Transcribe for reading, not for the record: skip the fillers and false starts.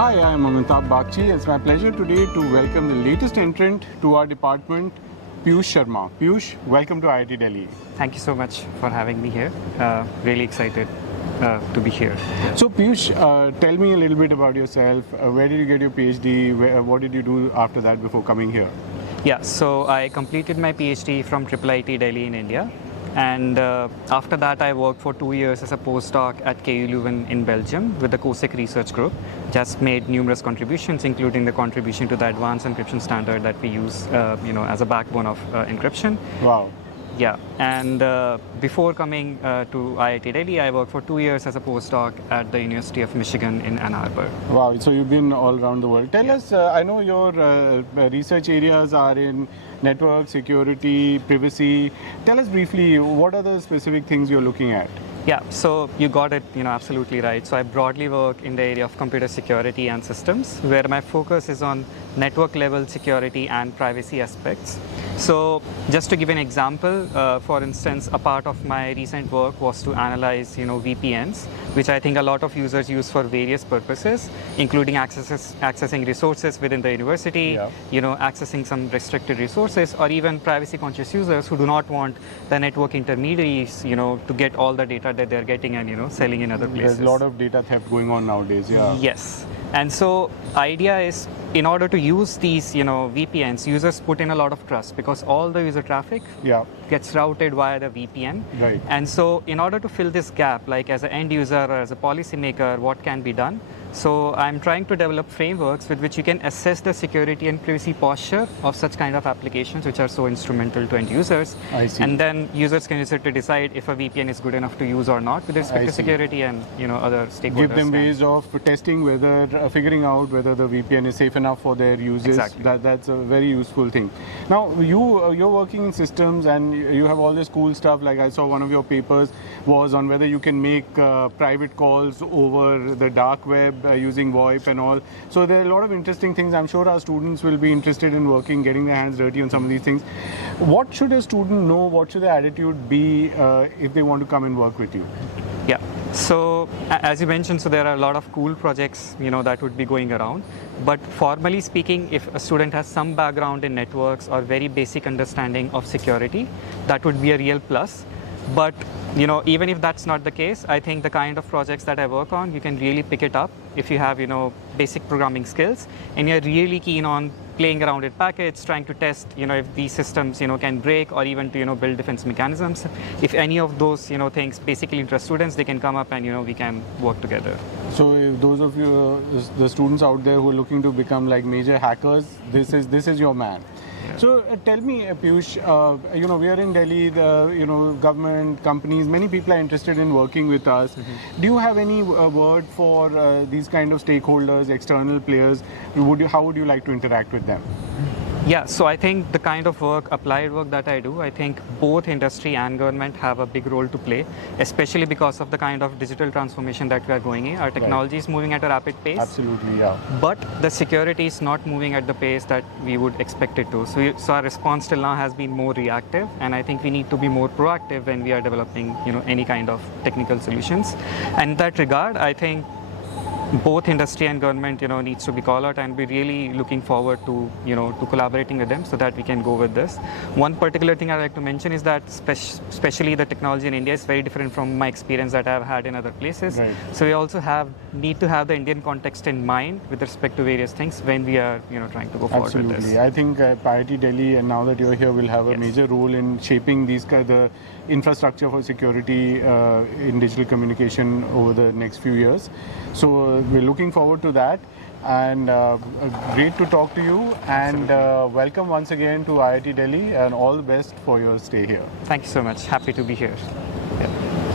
Hi, I'm Amitabha Bagchi. It's my pleasure today to welcome the latest entrant to our department, Piyush Sharma. Piyush, welcome to IIT Delhi. Thank you so much for having me here. Really excited to be here. So Piyush, tell me a little bit about yourself. Where did you get your PhD? What did you do after that before coming here? Yeah, so I completed my PhD from IIIT Delhi in India. And after that, I worked for 2 years as a postdoc at KU Leuven in Belgium with the COSEC research group. Just made numerous contributions, including the contribution to the advanced encryption standard that we use, as a backbone of encryption. Wow. Yeah, and before coming to IIT Delhi, I worked for 2 years as a postdoc at the University of Michigan in Ann Arbor. Wow, so you've been all around the world. Tell us, I know your research areas are in network, security, privacy. Tell us briefly, what are the specific things you're looking at? Yeah, so you got it, absolutely right. So I broadly work in the area of computer security and systems, where my focus is on network level security and privacy aspects. So just to give an example, for instance, a part of my recent work was to analyze, VPNs, which I think a lot of users use for various purposes, including accessing resources within the university, accessing some restricted resources, or even privacy-conscious users who do not want the network intermediaries, to get all the data that they're getting and, selling in other places. There's a lot of data theft going on nowadays, yeah. Yes. And so idea is, in order to use these, VPNs, users put in a lot of trust because all the user traffic gets routed via the VPN. Right. And so in order to fill this gap, like as an end user or as a policymaker, what can be done? So I'm trying to develop frameworks with which you can assess the security and privacy posture of such kind of applications which are so instrumental to end users. I see. And then users can use it to decide if a VPN is good enough to use or not with respect to security and other stakeholders. Give them ways of testing whether, figuring out whether the VPN is safe enough for their users. Exactly. That's a very useful thing. Now you're working in systems and you have all this cool stuff. Like I saw one of your papers was on whether you can make private calls over the dark web using VoIP and all. So there are a lot of interesting things. I'm sure our students will be interested in working, getting their hands dirty on some of these things. What should a student know? What should their attitude be if they want to come and work with you? Yeah. So as you mentioned, so there are a lot of cool projects, that would be going around. But formally speaking, if a student has some background in networks or very basic understanding of security, that would be a real plus. But even if that's not the case, I think the kind of projects that I work on, you can really pick it up if you have, basic programming skills and you're really keen on playing around with packets, trying to test, if these systems, can break or even to, build defense mechanisms. If any of those, things basically interest students, they can come up and, we can work together. So if those of you, the students out there who are looking to become like major hackers, this is your man. So tell me, Piyush, we are in Delhi, the government, companies, many people are interested in working with us. Do you have any word for these kind of stakeholders, external players? How would you like to interact with them? Yeah, so I think the kind of work, applied work that I do, I think both industry and government have a big role to play, especially because of the kind of digital transformation that we are going in. Our technology is moving at a rapid pace. Absolutely, yeah. But the security is not moving at the pace that we would expect it to. So our response till now has been more reactive, and I think we need to be more proactive when we are developing, any kind of technical solutions. And in that regard, I think both industry and government, needs to be called out, and we're really looking forward to, to collaborating with them so that we can go with this. One particular thing I'd like to mention is that especially the technology in India is very different from my experience that I've had in other places. Right. So we also need to have the Indian context in mind with respect to various things when we are, trying to go forward with this. Absolutely. I think IIT Delhi, and now that you're here, will have a major role in shaping the infrastructure for security in digital communication over the next few years. So we're looking forward to that, and great to talk to you, and welcome once again to IIT Delhi, and all the best for your stay here. Thank you so much. Happy to be here.